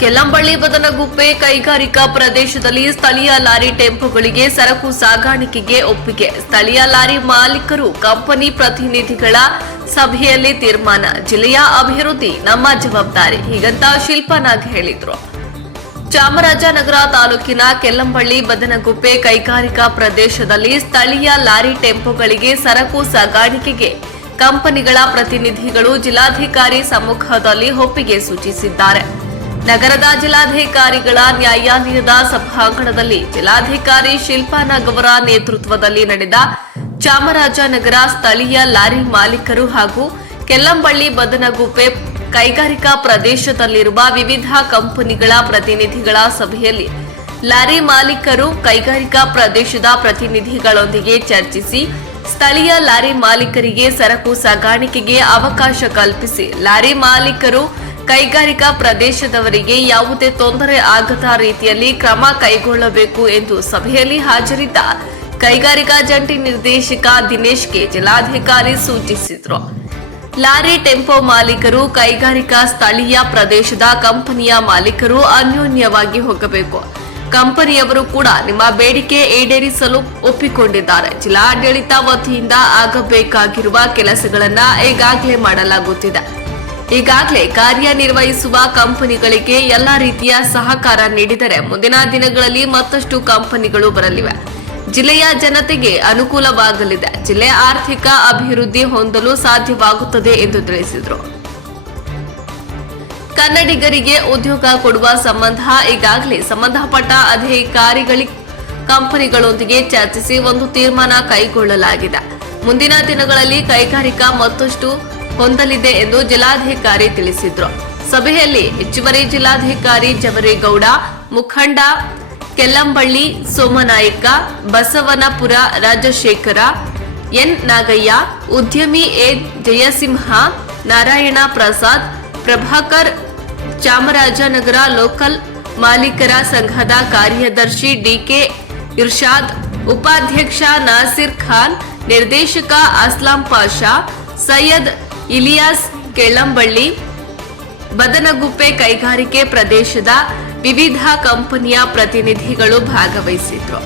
ಕೆಲ್ಲಂಬಳ್ಳಿ ಬದನಗುಪ್ಪೆ ಕೈಗಾರಿಕಾ ಪ್ರದೇಶದಲ್ಲಿ ಸ್ಥಳೀಯ ಲಾರಿ ಟೆಂಪೋಗಳಿಗೆ ಸರಕು ಸಾಗಾಣಿಕೆಗೆ ಒಪ್ಪಿಗೆ. ಸ್ಥಳೀಯ ಲಾರಿ ಮಾಲೀಕರು ಕಂಪನಿ ಪ್ರತಿನಿಧಿಗಳ ಸಭೆಯಲ್ಲಿ ತೀರ್ಮಾನ. ಜಿಲ್ಲೆಯ ಅಭಿವೃದ್ಧಿ ನಮ್ಮ ಜವಾಬ್ದಾರಿ. ಹೀಗಂತ ಶಿಲ್ಪನಾಗ್ ಹೇಳಿದ್ರು. ಚಾಮರಾಜನಗರ ತಾಲೂಕಿನ ಕೆಲ್ಲಂಬಳ್ಳಿ ಬದನಗುಪ್ಪೆ ಕೈಗಾರಿಕಾ ಪ್ರದೇಶದಲ್ಲಿ ಸ್ಥಳೀಯ ಲಾರಿ ಟೆಂಪೋಗಳಿಗೆ ಸರಕು ಸಾಗಾಣಿಕೆಗೆ ಕಂಪನಿಗಳ ಪ್ರತಿನಿಧಿಗಳು ಜಿಲ್ಲಾಧಿಕಾರಿ ಸಮ್ಮುಖದಲ್ಲಿ ಒಪ್ಪಿಗೆ ಸೂಚಿಸಿದ್ದಾರೆ. ನಗರದ ಜಿಲ್ಲಾಧಿಕಾರಿಗಳ ನ್ಯಾಯಾಲಯದ ಸಭಾಂಗಣದಲ್ಲಿ ಜಿಲ್ಲಾಧಿಕಾರಿ ಶಿಲ್ಪಾನಾಗ್ ಅವರ ನೇತೃತ್ವದಲ್ಲಿ ನಡೆದ ಚಾಮರಾಜನಗರ ಸ್ಥಳೀಯ ಲಾರಿ ಮಾಲೀಕರು ಹಾಗೂ ಕೆಲ್ಲಂಬಳ್ಳಿ ಬದನಗುಪ್ಪೆ ಕೈಗಾರಿಕಾ ಪ್ರದೇಶದಲ್ಲಿರುವ ವಿವಿಧ ಕಂಪನಿಗಳ ಪ್ರತಿನಿಧಿಗಳ ಸಭೆಯಲ್ಲಿ ಲಾರಿ ಮಾಲೀಕರು ಕೈಗಾರಿಕಾ ಪ್ರದೇಶದ ಪ್ರತಿನಿಧಿಗಳೊಂದಿಗೆ ಚರ್ಚಿಸಿ ಸ್ಥಳೀಯ ಲಾರಿ ಮಾಲೀಕರಿಗೆ ಸರಕು ಸಾಗಾಣಿಕೆಗೆ ಅವಕಾಶ ಕಲ್ಪಿಸಿ. ಲಾರಿ ಮಾಲೀಕರು ಕೈಗಾರಿಕಾ ಪ್ರದೇಶದವರಿಗೆ ಯಾವುದೇ ತೊಂದರೆ ಆಗದ ರೀತಿಯಲ್ಲಿ ಕ್ರಮ ಕೈಗೊಳ್ಳಬೇಕು ಎಂದು ಸಭೆಯಲ್ಲಿ ಹಾಜರಿದ್ದ ಕೈಗಾರಿಕಾ ಜಂಟಿ ನಿರ್ದೇಶಕ ದಿನೇಶ್ಗೆ ಜಿಲ್ಲಾಧಿಕಾರಿ ಸೂಚಿಸಿದರು. ಲಾರಿ ಟೆಂಪೋ ಮಾಲೀಕರು, ಕೈಗಾರಿಕಾ ಸ್ಥಳೀಯ ಪ್ರದೇಶದ ಕಂಪನಿಯ ಮಾಲೀಕರು ಅನ್ಯೋನ್ಯವಾಗಿ ಹೋಗಬೇಕು. ಕಂಪನಿಯವರು ಕೂಡ ನಿಮ್ಮ ಬೇಡಿಕೆ ಈಡೇರಿಸಲು ಒಪ್ಪಿಕೊಂಡಿದ್ದಾರೆ. ಜಿಲ್ಲಾಡಳಿತ ವತಿಯಿಂದ ಆಗಬೇಕಾಗಿರುವ ಕೆಲಸಗಳನ್ನು ಈಗಾಗಲೇ ಮಾಡಲಾಗುತ್ತಿದೆ. ಈಗಾಗಲೇ ಕಾರ್ಯನಿರ್ವಹಿಸುವ ಕಂಪನಿಗಳಿಗೆ ಎಲ್ಲ ರೀತಿಯ ಸಹಕಾರ ನೀಡಿದರೆ ಮುಂದಿನ ದಿನಗಳಲ್ಲಿ ಮತ್ತಷ್ಟು ಕಂಪನಿಗಳು ಬರಲಿವೆ. ಜಿಲ್ಲೆಯ ಜನತೆಗೆ ಅನುಕೂಲವಾಗಲಿದೆ. ಜಿಲ್ಲೆ ಆರ್ಥಿಕ ಅಭಿವೃದ್ಧಿ ಹೊಂದಲು ಸಾಧ್ಯವಾಗುತ್ತದೆ ಎಂದು ತಿಳಿಸಿದರು. ಕನ್ನಡಿಗರಿಗೆ ಉದ್ಯೋಗ ಕೊಡುವ ಸಂಬಂಧ ಈಗಾಗಲೇ ಸಂಬಂಧಪಟ್ಟ ಅಧಿಕಾರಿಗಳಿಗೆ ಕಂಪನಿಗಳೊಂದಿಗೆ ಚರ್ಚಿಸಿ ಒಂದು ತೀರ್ಮಾನ ಕೈಗೊಳ್ಳಲಾಗಿದೆ. ಮುಂದಿನ ದಿನಗಳಲ್ಲಿ ಕೈಗಾರಿಕಾ ಮತ್ತಷ್ಟು ಹೊಂದಲಿದೆ ಎಂದು ಜಿಲ್ಲಾಧಿಕಾರಿ ತಿಳಿಸಿದ್ರು. ಸಭೆಯಲ್ಲಿ ಹೆಚ್ಚುವರಿ ಜಿಲ್ಲಾಧಿಕಾರಿ ಜವರೇಗೌಡ, ಮುಖಂಡ ಕೆಲ್ಲಂಬಳ್ಳಿ ಸೋಮನಾಯಕ, ಬಸವನಪುರ ರಾಜಶೇಖರ, ಎನ್ ನಾಗಯ್ಯ, ಉದ್ಯಮಿ ಎ ಜಯಸಿಂಹ, ನಾರಾಯಣ ಪ್ರಸಾದ್, ಪ್ರಭಾಕರ್ ಚಾಮರಾಜನಗರ ಲೋಕಲ್ ಮಾಲೀಕರ ಸಂಘದ ಕಾರ್ಯದರ್ಶಿ ಡಿಕೆ ಇರ್ಷಾದ್, ಉಪಾಧ್ಯಕ್ಷ ನಾಸಿರ್ ಖಾನ್, ನಿರ್ದೇಶಕ ಅಸ್ಲಾಂ ಪಾಷಾ, ಸೈಯದ್ ಇಲಿಯಾಸ್ ಕೆಳಂಬಳ್ಳಿ, ಬದನಗುಪ್ಪೆ ಕೈಗಾರಿಕೆ ಪ್ರದೇಶದ ವಿವಿಧ ಕಂಪನಿಯ ಪ್ರತಿನಿಧಿಗಳು ಭಾಗವಹಿಸಿದ್ರು.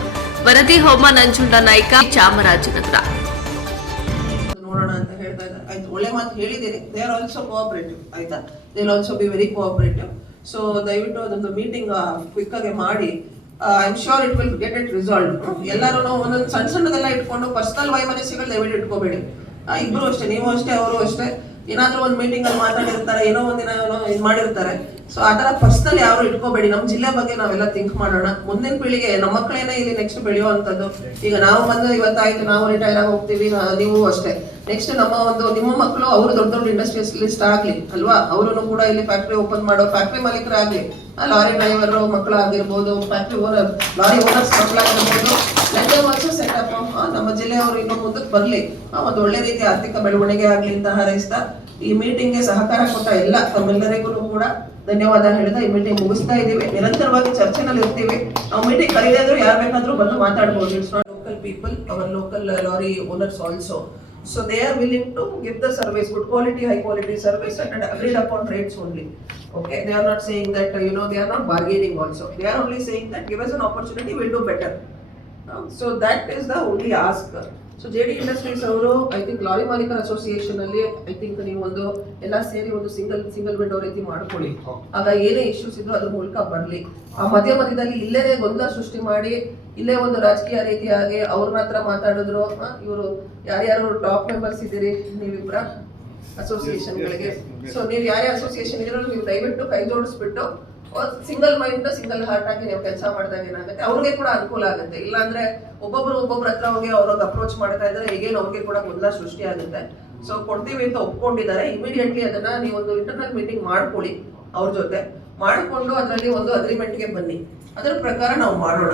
ವರದಿ ಹೋಮ ನಂಜುಂಡ ನಾಯ್ಕ, ಚಾಮರಾಜನಗರ. ನೋಡೋಣ ಅಂತ ಇದ್ದಾರೆ. ಆಯ್ತು, ಒಳ್ಳೆ ಮಾತು ಹೇಳಿದ್ದೀರಿ. ದೇ ಆರ್ ಆಲ್ಸೋ ಕೋಆಪರೇಟಿವ್ ಆಯ್ತಾ? They will also be very cooperative so ದಯವಿಟ್ಟು ಅದೊಂದು ಮೀಟಿಂಗ್ ಕ್ವಿಕ್ ಆಗಿ ಮಾಡಿ. I am sure it will get it resolve ಎಲ್ಲರೂ ಒಂದೊಂದು ಸಣ್ಣ ಸಣ್ಣದೆಲ್ಲ ಇಟ್ಕೊಂಡು ಪರ್ಸನಲ್ ವೈಮನಸ್ಸುಗಳು ದಯವಿಟ್ಟು ಇಟ್ಕೋಬೇಡಿ. ಇಬ್ರು ಅಷ್ಟೇ, ನೀವು ಅಷ್ಟೇ, ಅವರು ಅಷ್ಟೇ. ಏನಾದ್ರೂ ಒಂದು ಮೀಟಿಂಗ್ ಅಲ್ಲಿ ಮಾತಾಡಿರ್ತಾರೆ, ಏನೋ ಒಂದಿನ ಏನೋ ಇದು ಮಾಡಿರ್ತಾರೆ. ಸೊ ಆ ತರ ಪರ್ಸನಲ್ ಯಾರು ಇಟ್ಕೋಬೇಡಿ. ನಮ್ಮ ಜಿಲ್ಲೆ ಬಗ್ಗೆ ನಾವೆಲ್ಲ ಥಿಂಕ್ ಮಾಡೋಣ. ಮುಂದಿನ ಪೀಳಿಗೆ ನಮ್ಮ ಮಕ್ಕಳೇನೇ ಇಲ್ಲಿ ನೆಕ್ಸ್ಟ್ ಬೆಳೆಯುವಂಥದ್ದು. ಈಗ ನಾವು ಬಂದು ಇವತ್ತಾಯ್ತು, ನಾವು ರಿಟೈರ್ ಆಗಿ ಹೋಗ್ತೀವಿ ನೀವು ಅಷ್ಟೇ. ನೆಕ್ಸ್ಟ್ ನಮ್ಮ ಒಂದು, ನಿಮ್ಮ ಮಕ್ಕಳು ಅವರು ದೊಡ್ಡ ದೊಡ್ಡ ಇಂಡಸ್ಟ್ರೀಸ್ ಲಿಸ್ಟ್ ಆಗ್ಲಿ, ಅಲ್ವಾ? ಅವರನ್ನು ಕೂಡ ಇಲ್ಲಿ ಫ್ಯಾಕ್ಟ್ರಿ ಓಪನ್ ಮಾಡೋ ಫ್ಯಾಕ್ಟ್ರಿ ಮಾಲೀಕರಾಗ್ಲಿ. ಲಾರಿ ಡ್ರೈವರ್ ಮಕ್ಕಳು ಆಗಿರ್ಬೋದು ಫ್ಯಾಕ್ಟ್ರಿ ಓನರ್ ಲಾರಿ ಓನರ್ಸ್ ಮಕ್ಕಳಾಗಿರ್ಬೋದು ಲೆಟ್ ಆಲ್ಸೋ ಸೆಟ್ ಅಪ್ ನಮ್ಮ ಜಿಲ್ಲೆಯವರು ಇನ್ನು ಮುಂದಕ್ಕೆ ಬರಲಿ. ಒಂದು ಒಳ್ಳೆ ರೀತಿಯ ಆರ್ಥಿಕ ಬೆಳವಣಿಗೆ ಆಗಲಿ ಅಂತ ಹಾರೈಸ್ತಾ, ಈ ಮೀಟಿಂಗ್ಗೆ ಸಹಕಾರ ಕೊಟ್ಟ ಎಲ್ಲ ತಮ್ಮೆಲ್ಲರಿಗೂ ಕೂಡ ಧನ್ಯವಾದ ಹೇಳ್ತಾ ಈ ಮೀಟಿಂಗ್ ಮುಗಿಸ್ತಾ ಇದ್ದೀವಿ. ನಿರಂತರವಾಗಿ ಚರ್ಚೆನಲ್ಲಿ ಇರ್ತೀವಿ. ನಾವು ಮೀಟಿಂಗ್ ಕರೀದಾದ್ರು ಯಾರು ಬೇಕಾದ್ರೂ ಬಂದು ಮಾತಾಡ್ಬೋದು. It's not local people our local lorry owners also So they are willing to give the service, good quality, high quality service at an agreed upon rates only. Okay, they are not saying that, you know, they are not bargaining also. They are only saying that give us an opportunity, we'll do better. So that is the only ask. So J D industries ಅವರು I think lorry ಮಾಲೀಕರ association ಅಲ್ಲಿ I think ನೀವು ಒಂದು ಎಲ್ಲ ಸೇರಿ ಒಂದು single single window ರೀತಿ ಮಾಡ್ಕೊಳ್ಳಿ. ಆಗ ಏನೇ ಇಶ್ಯೂಸ್ ಇದ್ರು ಅದ್ರ ಮೂಲಕ ಬರಲಿ. ಆ ಮಧ್ಯ ಮಧ್ಯದಲ್ಲಿ ಇಲ್ಲೇ ಗೊಂದಲ ಸೃಷ್ಟಿ ಮಾಡಿ ಇಲ್ಲೇ ಒಂದು ರಾಜಕೀಯ ರೀತಿಯಾಗಿ ಅವ್ರನ್ನ ಹತ್ರ ಮಾತಾಡಿದ್ರು. ಇವರು ಯಾರ್ಯಾರು ಟಾಪ್ ಮೆಂಬರ್ಸ್ ಇದ್ದೀರಿ ನೀವಿಬ್ಬರ ಅಸೋಸಿಯೇಷನ್ಗಳಿಗೆ ಸೊ ನೀವು ಯಾರ್ಯಾರ ಅಸೋಸಿಯೇಷನ್ ಇದ್ರೂ ನೀವು ದಯವಿಟ್ಟು ಕೈ ಜೋಡಿಸ್ಬಿಟ್ಟು ಸಿಂಗಲ್ ಮೈಂಡ್ ಸಿಂಗಲ್ ಹಾರ್ಟ್ ಆಗಿ ನೀವು ಕೆಲಸ ಮಾಡಿದಾಗ ಏನಾಗುತ್ತೆ? ಅವ್ರಿಗೆ ಕೂಡ ಅನುಕೂಲ ಆಗುತ್ತೆ. ಇಲ್ಲಾಂದ್ರೆ ಒಬ್ಬೊಬ್ರು ಒಬ್ಬೊಬ್ರ ಹತ್ರ ಹೋಗಿ ಅವ್ರಿಗೆ ಅಪ್ರೋಚ್ ಮಾಡ್ತಾ ಇದ್ರೆ ಈಗೇನು ಅವ್ರಿಗೆ ಕೂಡ ಗೊಂದಲ ಸೃಷ್ಟಿ ಆಗುತ್ತೆ. ಸೊ ಕೊಡ್ತೀವಿ ಅಂತ ಒಪ್ಕೊಂಡಿದ್ದಾರೆ. ಇಮಿಡಿಯೇಟ್ಲಿ ಅದನ್ನ ಒಂದು ಇಂಟರ್ನಲ್ ಮೀಟಿಂಗ್ ಮಾಡ್ಕೊಳ್ಳಿ ಅವ್ರ ಜೊತೆ. ಮಾಡಿಕೊಂಡು ಅದರಲ್ಲಿ ಒಂದು ಅಗ್ರಿಮೆಂಟ್ಗೆ ಬನ್ನಿ. ಅದರ ಪ್ರಕಾರ ನಾವು ಮಾಡೋಣ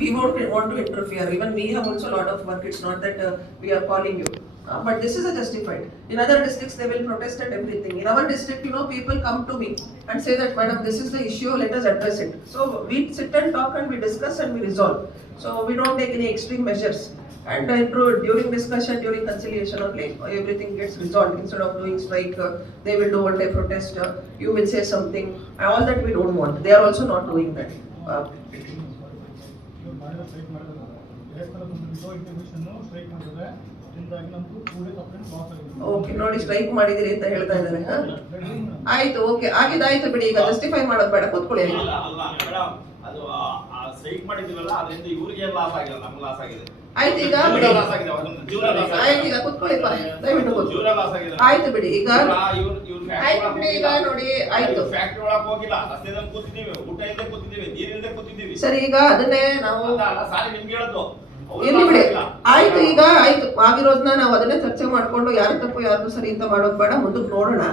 we want want to interfere even we have also lot of work it's not that we are calling you Uh, but this is a justified. In other districts, they will protest at everything. In our district, you know, people come to me and say that, madam, this is the issue, let us address it. So we sit and talk and we discuss and we resolve. So we don't take any extreme measures. And uh, through- during discussion, during conciliation only, everything gets resolved. Instead of doing strike, uh, they will do one day protest, uh, you will say something, all that we don't want. They are also not doing that. Okay ನೋಡಿ strike ಮಾಡಿದಿರಿ ಅಂತ ಹೇಳ್ತಾ ಇದ್ದಾರೆ? ಆಯ್ತು okay ಆಗಿದ್ದಾಯ್ತು ಬಿಡಿ ಈಗ justify ಮಾಡೋದು ಬೇಡ ಕೂತ್ಕೊಳ್ಳಿ. ಆಯ್ತು ಈಗ? ಆಯ್ತು ಈಗ ಕೂತ್ಕೊಳ್ಳಿ. ಆಯ್ತು ಬಿಡಿ ಈಗ? ಆಯ್ತು ಬಿಡಿ ಈಗ ನೋಡಿ ಆಯ್ತು. ಫ್ಯಾಕ್ಟರಿ ಒಳಗೆ ಹೋಗಿಲ್ಲ. ರಸ್ತೆದಲ್ಲಿ ಕೂತಿದ್ದೀವಿ ಊಟ ಇಲ್ಲದೆ ಕೂತಿದ್ದೀವಿ ನೀರಿಲ್ಲದೆ ಕೂತಿದ್ದೀವಿ. ಸರಿ ಈಗ ಅದನ್ನೇ ನಾವು ಸಾರಿ ನಿಮ್ಗೆ ಬಿಡಿ. ಆಯ್ತು ಈಗ ಆಯ್ತು. ಆಗಿರೋದ್ನ ನಾವು ಅದನ್ನೇ ಚರ್ಚೆ ಮಾಡ್ಕೊಂಡು ಯಾರು ತಪ್ಪು ಯಾರು ಸರಿ ಅಂತ ಮಾಡೋದು ಬೇಡ ಮುಂದೆ ನೋಡೋಣ.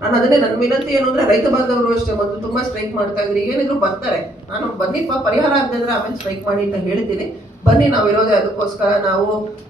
ನಾನು ಅದನ್ನೇ ನನ್ನ ವಿನಂತಿ ಏನು ಅಂದ್ರೆ ರೈತ ಬಾಂಧವರು ಅಷ್ಟೇ ಮೊದಲು ತುಂಬಾ ಸ್ಟ್ರೈಕ್ ಮಾಡ್ತಾ ಇದ್ರಿ. ಏನಿದ್ರು ಬರ್ತಾರೆ. ನಾನು ಬನ್ನಿಪ್ಪ ಪರಿಹಾರ ಆಗದಿದ್ರೆ ಆಮೇಲೆ ಸ್ಟ್ರೈಕ್ ಮಾಡಿ ಅಂತ ಹೇಳ್ತೀನಿ ಬನ್ನಿ ನಾವು ಇರೋದೇ ಅದಕ್ಕೋಸ್ಕರ ನಾವು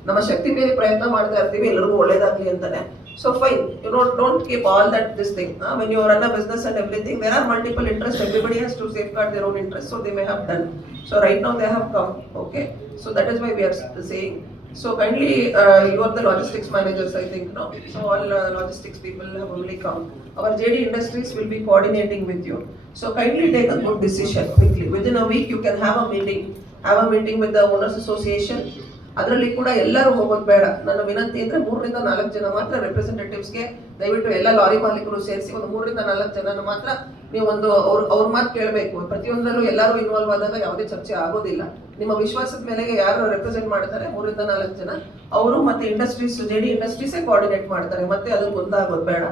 ನಮ್ಮ ಶಕ್ತಿ ಮೇಲೆ ಪ್ರಯತ್ನ ಮಾಡ್ತಾ ಇರ್ತೀವಿ. ಎಲ್ಲರಿಗೂ ಒಳ್ಳೇದಾಗ್ಲಿ ಅಂತಾನೆ. So fine, you know, don't keep all that this thing. Huh? When you run a business and everything, there are multiple interests. Everybody has to safeguard their own interests, so they may have done. So right now they have come. Okay, so that is why we are saying. So kindly, uh, you are the logistics managers, I think, no? So all uh, logistics people have only come. Our JD Industries will be coordinating with you. So kindly take a good decision quickly. Within a week, you can have a meeting. Have a meeting with the owners association ಅದರಲ್ಲಿ ಕೂಡ ಎಲ್ಲರೂ ಹೋಗೋದು ಬೇಡ. ನನ್ನ ವಿನಂತಿ ಅಂದ್ರೆ ಮೂರರಿಂದ ನಾಲ್ಕು ಜನ ಮಾತ್ರ ರೆಪ್ರೆಸೆಂಟೇಟಿವ್ಸ್ಗೆ ದಯವಿಟ್ಟು ಎಲ್ಲ ಲಾರಿ ಮಾಲೀಕರು ಸೇರಿಸಿ ಒಂದು ಮೂರರಿಂದ ನಾಲ್ಕು ಜನ ಮಾತ್ರ ನೀವು ಒಂದು ಅವ್ರ ಅವ್ರ ಮಾತು ಕೇಳಬೇಕು. ಪ್ರತಿಯೊಂದರಲ್ಲೂ ಎಲ್ಲರೂ ಇನ್ವಾಲ್ವ್ ಆದಾಗ ಯಾವುದೇ ಚರ್ಚೆ ಆಗೋದಿಲ್ಲ. ನಿಮ್ಮ ವಿಶ್ವಾಸದ ಮೇಲೆಗೆ ಯಾರು ರೆಪ್ರೆಸೆಂಟ್ ಮಾಡ್ತಾರೆ ಮೂರರಿಂದ ನಾಲ್ಕು ಜನ, ಅವರು ಮತ್ತೆ ಇಂಡಸ್ಟ್ರೀಸ್ ಜೆ ಡಿ ಇಂಡಸ್ಟ್ರೀಸೇ ಕೋಆರ್ಡಿನೇಟ್ ಮಾಡ್ತಾರೆ. ಮತ್ತೆ ಅದಕ್ಕೆ ಒಂದಾಗೋದು ಬೇಡ.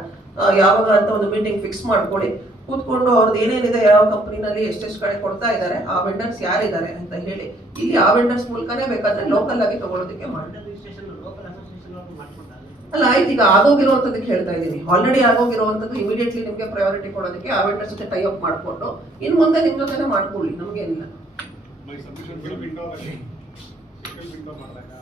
ಯಾವಾಗ ಅಂತ ಒಂದು ಮೀಟಿಂಗ್ ಫಿಕ್ಸ್ ಮಾಡ್ಕೊಳ್ಳಿ. ಕೂತ್ಕೊಂಡು ಅವ್ರದ್ದು ಏನೇನಿದೆ ಯಾವ ಕಂಪ್ನಿನಲ್ಲಿ ಎಷ್ಟೆಷ್ಟು ಕಡೆ ಕೊಡ್ತಾ ಇದ್ದಾರೆ, ಆ ವೆಂಡರ್ಸ್ ಯಾರಿದ್ದಾರೆ ಅಂತ ಹೇಳಿ. ಇಲ್ಲಿ ಆ ವೆಂಡರ್ಸ್ ಮೂಲಕನೇ ಬೇಕಾದ್ರೆ ಲೋಕಲ್ ಆಗಿ ತಗೊಳ್ಳೋದಕ್ಕೆ ಮಾಡಿ ಅಲ್ಲ, ಆಯ್ತು, ಈಗ ಆಗೋಗಿರುವಂತದಕ್ಕೆ ಹೇಳ್ತಾ ಇದ್ದೀನಿ. ಆಲ್ರೆಡಿ ಆಗೋಗಿರುವಂತದ್ದು ಇಮಿಡಿಯೇಟ್ಲಿ ನಿಮಗೆ ಪ್ರಯಾರಿಟಿ ಕೊಡೋದಕ್ಕೆ ಆ ವೆಂಡರ್ಸ್ ಜೊತೆ ಟೈ ಅಪ್ ಮಾಡಿಕೊಂಡು, ಇನ್ನು ಮುಂದೆ ನಿಮ್ಮ ಜೊತೆನೆ ಮಾಡ್ಕೊಳ್ಳಿ ನಮಗೇನಿಲ್ಲ ಮಾಡಿದಾಗ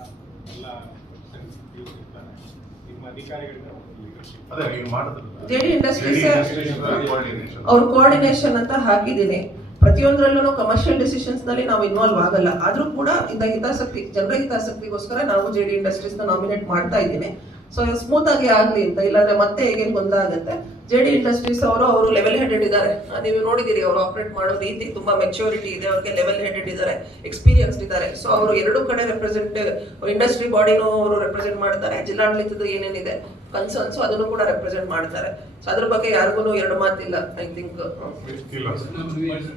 ಅವ್ರ ಕೋಆರ್ಡಿನೇಷನ್ ಅಂತ ಹಾಕಿದ್ದೀನಿ. ಪ್ರತಿಯೊಂದರಲ್ಲೂ ಕಮರ್ಷಿಯಲ್ ಡಿಸಿಷನ್ಸ್ನಲ್ಲಿ ನಾವು ಇನ್ವಾಲ್ವ್ ಆಗಲ್ಲ. ಆದ್ರೂ ಕೂಡ ಇಂದ ಹಿತಾಸಕ್ತಿ ಜನರ ಹಿತಾಸಕ್ತಿಗೋಸ್ಕರ ನಾವು ಜೆ ಡಿ ಇಂಡಸ್ಟ್ರೀಸ್ನ ನಾಮಿನೇಟ್ ಮಾಡ್ತಾ ಇದ್ದೀನಿ. ಸೊ ಸ್ಮೂತ್ ಆಗಿ ಆಗ್ಲಿ ಅಂತ ಇಲ್ಲಾಂದ್ರೆ ಮತ್ತೆ ಹೇಗೆ ಗೊಂದಲ ಆಗುತ್ತೆ? ಜೆ ಡಿ ಇಂಡಸ್ಟ್ರೀಸ್ ಅವರು ಅವರು ಲೆವೆಲ್ ಹೆಡೆಡ್ ಇದ್ದಾರೆ ನೀವು ನೋಡಿದಿರಿ ಅವರು ಆಪರೇಟ್ ಮಾಡೋ ರೀತಿ ತುಂಬಾ ಮೆಚೂರಿಟಿ ಇದೆ, ಅವ್ರಿಗೆ ಲೆವೆಲ್ ಹೆಡೆಡ್ ಇದ್ದಾರೆ ಎಕ್ಸ್ಪೀರಿಯನ್ಸ್ ಇದ್ದಾರೆ. ಸೊ ಅವರು ಎರಡು ಕಡೆ ರೆಪ್ರೆಸೆಂಟ್ ಇಂಡಸ್ಟ್ರಿ ಬಾಡಿನೂ ಅವರು ರೆಪ್ರೆಸೆಂಟ್ ಮಾಡ್ತಾರೆ ಜಿಲ್ಲಾಡಳಿತದ ಏನೇನಿದೆ ಕನ್ಸರ್ನ್ಸ್ ಅದನ್ನು ಕೂಡ ರೆಪ್ರೆಸೆಂಟ್ ಮಾಡ್ತಾರೆ. ಸೊ ಅದ್ರ ಬಗ್ಗೆ ಯಾರಿಗೂ ಎರಡು ಮಾತಿಲ್ಲ ಐ ಥಿಂಕ್